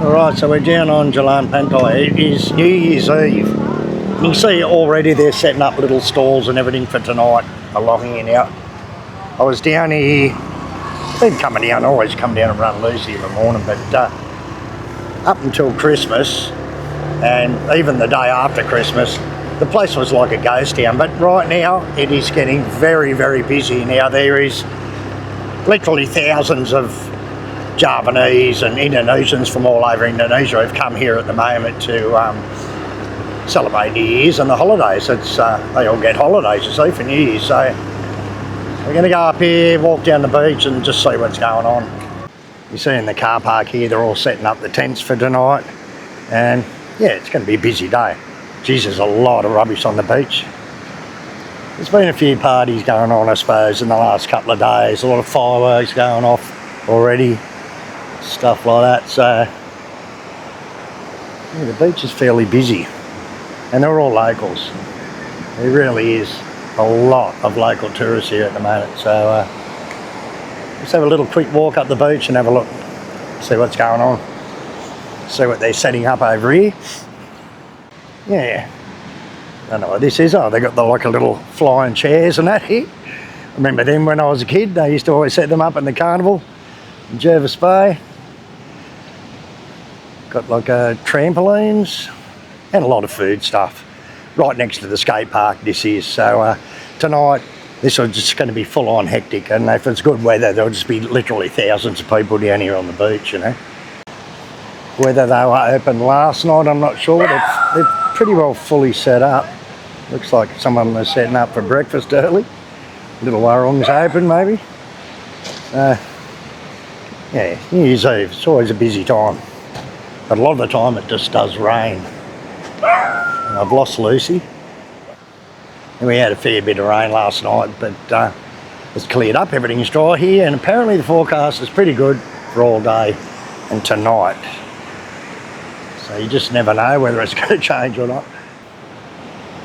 Alright, so we're down on Jalan Pantai. It is New Year's Eve. You can see already they're setting up little stalls and everything for tonight along here now. I was down here, been coming down, always come down and run loosey in the morning, but up until Christmas and even the day after Christmas, the place was like a ghost town. But right now it is getting very, very busy. Now there is literally thousands of Javanese and Indonesians from all over Indonesia have come here at the moment to celebrate New Year's and the holidays. It's they all get holidays, you see, for New Year's. So we're going to go up here, walk down the beach and just see what's going on. You see in the car park here, they're all setting up the tents for tonight. And yeah, it's going to be a busy day. Geez, there's a lot of rubbish on the beach. There's been a few parties going on, I suppose, in the last couple of days. A lot of fireworks going off already. Stuff like that, so yeah, the beach is fairly busy and they're all locals. There really is a lot of local tourists here at the moment, so let's have a little quick walk up the beach and have a look, see what's going on, see what they're setting up over here. Yeah, I don't know what this is. Oh, they got like a little flying chairs and that here. I remember them when I was a kid. They used to always set them up in the carnival in Jervis Bay. Got like trampolines and a lot of food stuff right next to the skate park this is. So tonight this is just going to be full on hectic, and if it's good weather there'll just be literally thousands of people down here on the beach, you know. Whether they were open last night I'm not sure. They're pretty well fully set up. Looks like someone was setting up for breakfast early. Little warung's open maybe. Yeah, New Year's Eve, it's always a busy time. But a lot of the time it just does rain. And I've lost Lucy. And we had a fair bit of rain last night, but it's cleared up, everything's dry here, and apparently the forecast is pretty good for all day and tonight. So you just never know whether it's going to change or not.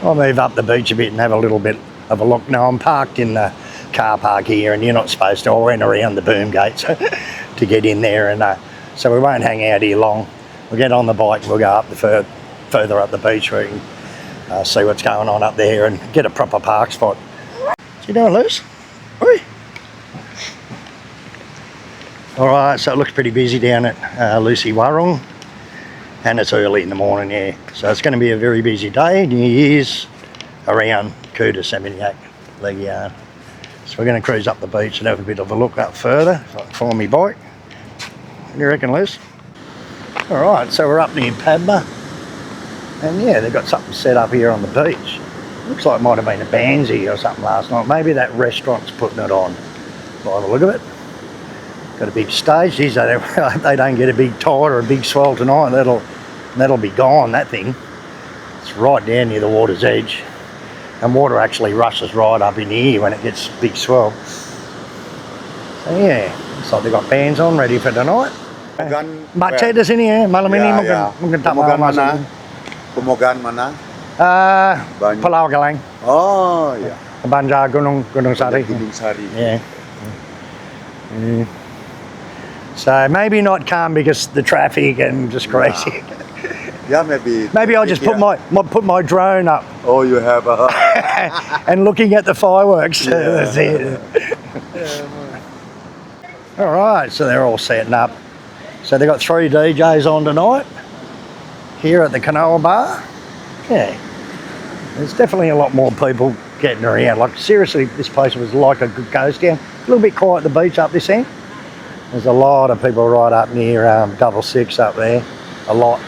I'll move up the beach a bit and have a little bit of a look. Now I'm parked in the car park here and you're not supposed to. I went around the boom gates to get in there, and so we won't hang out here long. We'll get on the bike and we'll go up the further up the beach where we can see what's going on up there and get a proper park spot. What's you doing, Luce? Oi. Alright, so it looks pretty busy down at Lucy Warung, and it's early in the morning, yeah. So it's going to be a very busy day, New Year's, around Kuta, Seminyak, Legian. So we're going to cruise up the beach and have a bit of a look up further, if I can find my bike. What do you reckon, Luce? Alright, so we're up near Padma, and yeah, they've got something set up here on the beach. Looks like it might have been a Banzi or something last night. Maybe that restaurant's putting it on, by the look of it. Got a big stage. Geez, they don't get a big tide or a big swell tonight, that'll be gone, that thing. It's right down near the water's edge, and water actually rushes right up in here when it gets big swell. So yeah, looks like they've got bands on ready for tonight. Baca di sini ya, malam ini mungkin tak mau masuk. Pemogan mana? Pulau Galang. Oh iya. Banjar Gunung Sari. Gunung Sari. Yeah. So maybe not calm because the traffic and just crazy. Yeah, maybe. Maybe I'll just put my drone up. Oh, you have a. And looking at the fireworks. Yeah. That's it. All right, so they're all setting up. So they've got 3 DJs on tonight here at the Canoa Bar. Yeah, there's definitely a lot more people getting around. Like seriously, this place was like a good ghost town. A little bit quiet at the beach up this end. There's a lot of people right up near 66 up there, a lot.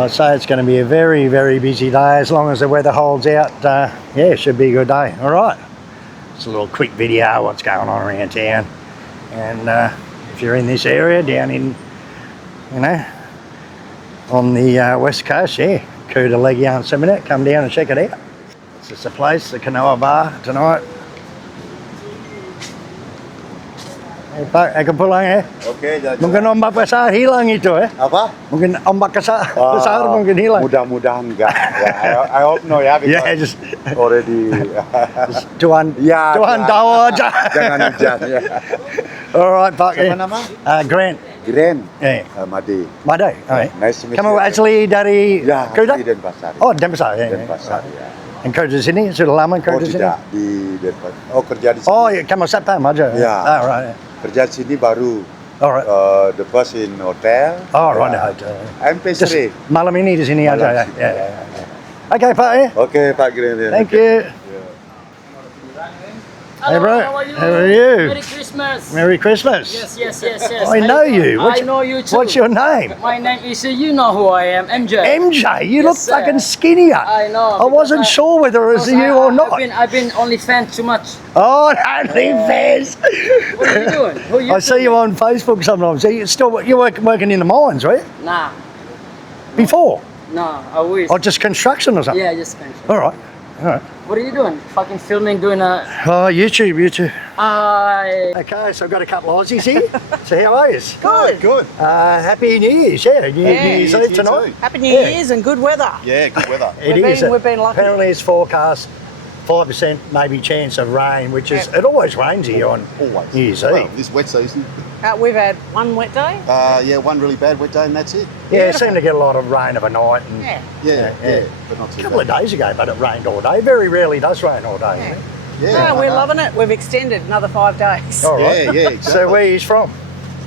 I'd say it's going to be a very, very busy day as long as the weather holds out. Yeah, it should be a good day. All right, it's a little quick video of what's going on around town. And if you're in this area down in, you know, on the west coast, yeah, Kuta, Legian, Seminyak, come down and check it out. This is the place, the Canoa Bar tonight. Hey Pak, aku pulang ya. Oke, Mungkin ombak besar hilang itu ya. Apa? Mungkin ombak besar mungkin hilang. Mudah-mudahan enggak. Yeah, I hope no ya. Yeah, just already. Tuhan tahu aja. Jangan hujan ya. All right, Pak. Siapa nama? Grant. Grand Yeah. Made. Made. Alright. Nice to meet Kamu you. asli dari Ya, Kuta? di Denpasar. Oh, Denpasar. Ya. Denpasar ya. Yang kerja di sini sudah lama Oh kerja di sini? tidak di Denpasar. Oh kerja di sini. Oh, ya, kamu September aja. Ya. Oh, right. Kerja di sini baru. Alright. The bus in hotel. Oh, right. Ya. Hotel. I'm Just Pesare. malam ini di sini Malam aja. sini, Ya. ya. Okay, Pak. Ya. Oke Pak Grand. Thank you. Hey, bro. How are you? How are you? Merry Christmas. Merry Christmas. Yes. I know you. I know you too. What's your name? My name is, you know who I am, MJ. MJ. You Yes, look sir. fucking skinnier. I know. I wasn't because sure whether it was because you or not. I've been only fan too much. Oh, only fans. What are you doing? Who you I see you on Facebook sometimes. You're working in the mines, right? Nah, Before? I wish. Or just construction or something? Yeah, just mention. All right. What are you doing? Fucking filming, doing a... Oh, YouTube. I... Okay, so I've got a couple of Aussies here. So how are you? Good. Happy New Year's, yeah. New Year's Eve tonight. Happy New Yeah. Year's and good weather. Yeah, good weather. It We've is. been- we've been lucky. Apparently it's forecast 5% maybe chance of rain, which is, it always rains here on Always. New Year's Well, Eve. this wet season. We've had one wet day. Yeah, one really bad wet day and that's it. Yeah, it seemed to get a lot of rain overnight and Yeah. Yeah, but not too a couple of bad. days ago, but it rained all day. Very rarely does rain all day. Yeah. Yeah, No, we're I know. loving it. We've extended another 5 days. All right. Yeah, exactly. So where are you from?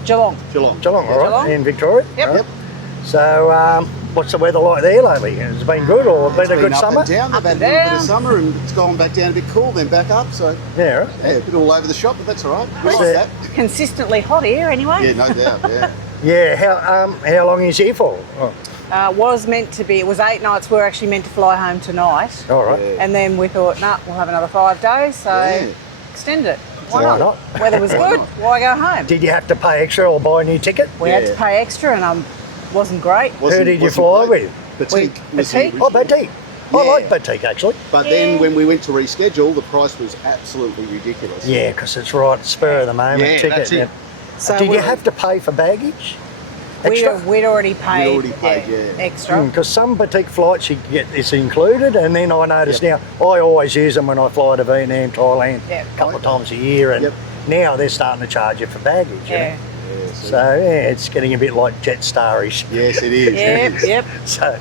Geelong. Geelong. Geelong, all right, Geelong. in Victoria? Yep. All right. Yep. So what's the weather like there lately? Has it been good or been a Been good up summer? and down. Up They've had and a little bit of down. summer and it's gone back down a bit cool, then back up. So Yeah, right. yeah, a bit all over the shop, but that's all right. We So- like that. Consistently hot here anyway. Yeah, no doubt. Yeah. Yeah, how long is here for? Oh, Was meant to be, it was 8 nights. We were actually meant to fly home tonight. all right. Yeah. And then we thought, nah, we'll have another 5 days. So Yeah. extend it. Why Why not? not? Weather was good. Why go home? Did you have to pay extra or buy a new ticket? We had to Yeah. pay extra and wasn't great. Who did you fly with? Batik. was the Batik? Oh, original. Batik. I Yeah. like Batik actually. But Yeah. then when we went to reschedule, the price was absolutely ridiculous. Yeah, because it's right spur of the moment Yeah, ticket. that's it. So Did we- you have to pay for baggage? Extra? We'd already paid. already paid, yeah. Extra. Because some Batik flights you get it's included, and then I notice now I always use them when I fly to Vietnam, Thailand, Yep. a couple of times a year, and Yep. now they're starting to charge you for baggage. You Yeah. know? Yeah, so- So yeah, it's getting a bit like Jetstar-ish. yes, it is. it Yep, is. yep. So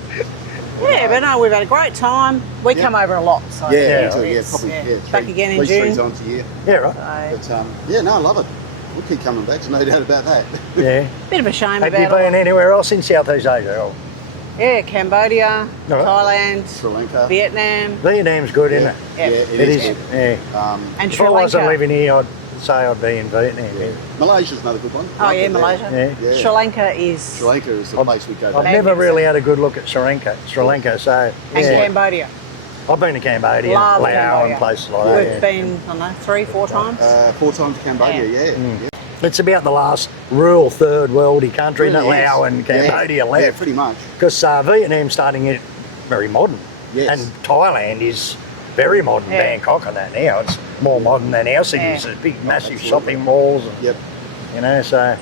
Yeah, but no, we've had a great time. We Yeah. come over a lot. So Yeah, Yeah. me too. Yeah, it's- probably. yeah. Yeah, Back again in at least 3 June. times a year. yeah, right. So, But yeah, no, I love it. We'll keep coming back. There's no doubt about that. Yeah. bit of a shame Have you about been it. anywhere else in Southeast Asia? Oh, Yeah, Cambodia, All right. Thailand, Sri Lanka. Vietnam, Vietnam's good, Yeah, isn't it? yeah, Yeah. it It is. is. good. Yeah. and If Sri I wasn't Lanka. living here, I'd say I'd be in Vietnam. Yeah. Malaysia's another good one. Oh Like yeah, it, Malaysia. Yeah. Yeah. Sri Lanka is Sri Lanka is the place we go I've back. never Magnificent. really had a good look at Sri Lanka. So and yeah. Cambodia. I've been to Cambodia, Love Laos, Cambodia. and places like We've that. Yeah. been, I don't know, 3-4 times. 4 times Cambodia, yeah. Yeah. It's about the last rural third worldy country, Really isn't it? is. Laos and Cambodia Yeah, left. pretty much. Because Vietnam's starting it very modern. Yes. And Thailand is very modern. Yeah. Bangkok and that now. It's more modern than our cities. Yeah. There's big, massive absolutely. shopping malls. And, Yep. you know, so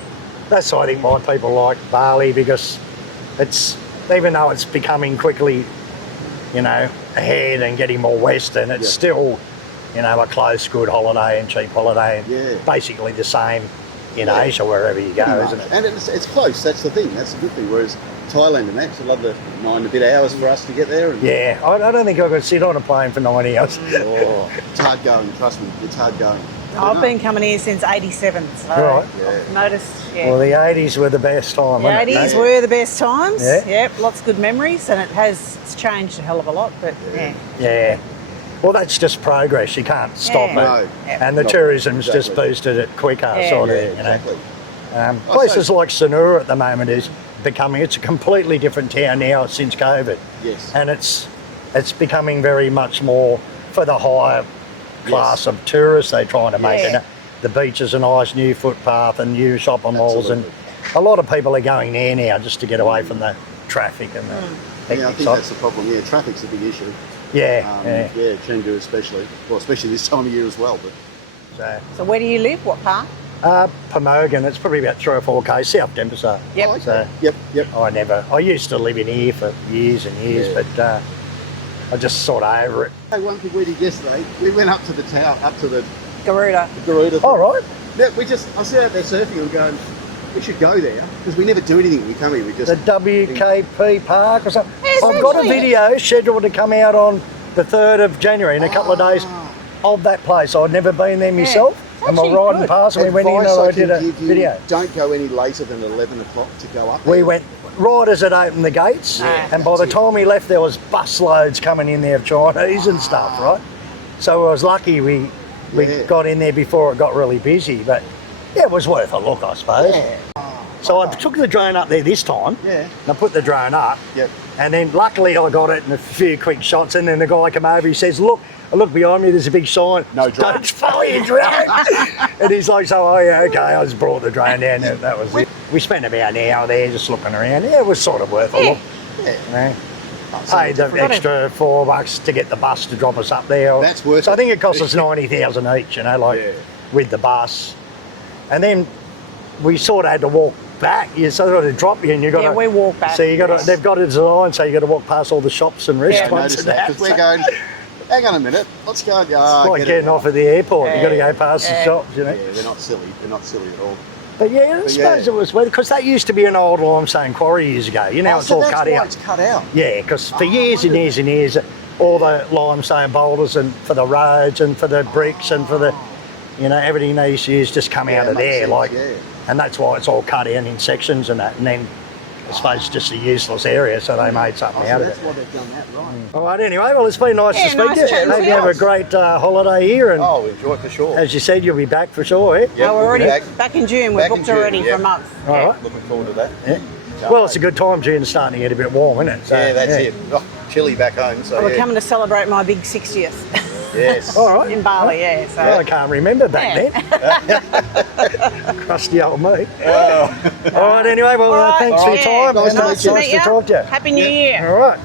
that's why I think why people like Bali, because it's, even though it's becoming quickly, you know, ahead and getting more western, it's Yeah. still, you know, a close, good holiday and cheap holiday. And Yeah. basically the same in Yeah. Asia, wherever you go, Pretty isn't much. it? And it's close, that's the thing, that's the good thing. Whereas Thailand and that, it's another 9 and a bit hours for us to get there. And, Yeah, I don't think I could sit on a plane for 90 hours. Oh, it's hard going, trust me, it's hard going. I've No. been coming here since '87, so Right. I've noticed. Yeah. Well, the 80s were the best time, The wasn't it? 80s mate? were the best times. Yeah. Yep, lots of good memories, and it's changed a hell of a lot. But yeah, Yeah. Well, that's just progress. You can't stop Yeah. it. No. Yeah. And the No, tourism's just exactly. boosted it quicker, Yeah. sort of, Yeah, you know. exactly. Oh, Places so- like Sonora at the moment is becoming, it's a completely different town now since COVID. Yes. And it's becoming very much more for the higher class Yes. of tourists they're trying to make Yeah. it. The beach is a nice new footpath and new shopping malls, and Absolutely. a lot of people are going there now just to get away from the traffic and the Yeah, I hectic think side. that's the problem. Yeah, traffic's a big issue. Yeah, Yeah, yeah. Chengdu especially. Well, especially this time of year as well. But So, so where do you live? What part? Pamogan, it's probably about 3 or 4 k's south Denpasar. Yep. Oh, okay. So Yep. I used to live in here for years and years, Yeah. but I just sort of over it. Hey, one thing we did yesterday, we went up to the tower, up to the Garuda. Garuda. All right. Yeah, I was out there surfing and going, We should go there because we never do anything. We come here. We just The WKP Park or something. It's I've got a actually- video scheduled to come out on the 3rd of January in a couple of days of that place. I'd never been there myself. And we're actually riding good. past and we went in and Advice I I did can a give you, video. don't go any later than 11 o'clock to go up. We there. went right as it opened the gates, Yeah, and by the time we left, there was bus loads coming in there of Chinese and stuff, right? So I was lucky we Yeah. got in there before it got really busy, but yeah, it was worth a look, I suppose. Yeah. So I took the drone up there this time, Yeah. and I put the drone up, Yep. and then luckily I got it in a few quick shots, and then the guy came over, he says, look, I look behind me, there's a big sign, No drone. don't follow your drone. And he's like, so, oh yeah, okay, I just brought the drone down, and that was it. We spent about an hour there just looking around. Yeah, it was sort of worth a look. Yeah. You know. something Paid the different. extra $4 to get the bus to drop us up there. That's worth so it. I think it cost us 90,000 each, you know, like Yeah. with the bus. And then we sort of had to walk back. You sort of drop you and you got to. Yeah, we walk back. So you got to. Yes. They've got it designed so you got to walk past all the shops and I restaurants noticed and that that. because we're going. Hang on a minute. Let's go. It's like get getting it. off at the airport. You got to Yeah. go past the Yeah. shops, you know. Yeah, they're not silly. They're not silly at all. But yeah, I But suppose yeah. it was weird because that used to be an old limestone quarry years ago. You know, Oh, it's so all that's cut why out. it's cut out. Yeah, because for Oh, years and years and years, all the limestone boulders and for the roads and for the bricks and for the, you know, everything they used to use just come Yeah, out of makes there. sense, Like, yeah. and that's why it's all cut out in sections and that. And then I suppose it's just a useless area, so they made something Oh, out so of that's it. why they've done that, right? All right, anyway, well, it's been nice Yeah, to speak nice to you. chatting Hope to you have a you. great holiday here. And Oh, enjoy for sure. as you said, you'll be back for sure, eh? Yeah, Oh, we're already back. back in June. We're Back in booked June, already yeah. for a month. All right. Looking forward to that. Yeah. Well, it's a good time. June's starting to get a bit warm, isn't it? So, Yeah, that's it. Oh, chilly back home, so We're yeah. coming to celebrate my big 60th Yes. All right. in Bali, yeah. So Well, I can't remember back then. Crusty old me. Oh. All right, anyway, well, All right, thanks for your yeah. time. Nice to and meet it's you. nice to talk to you. Happy New Year. All right.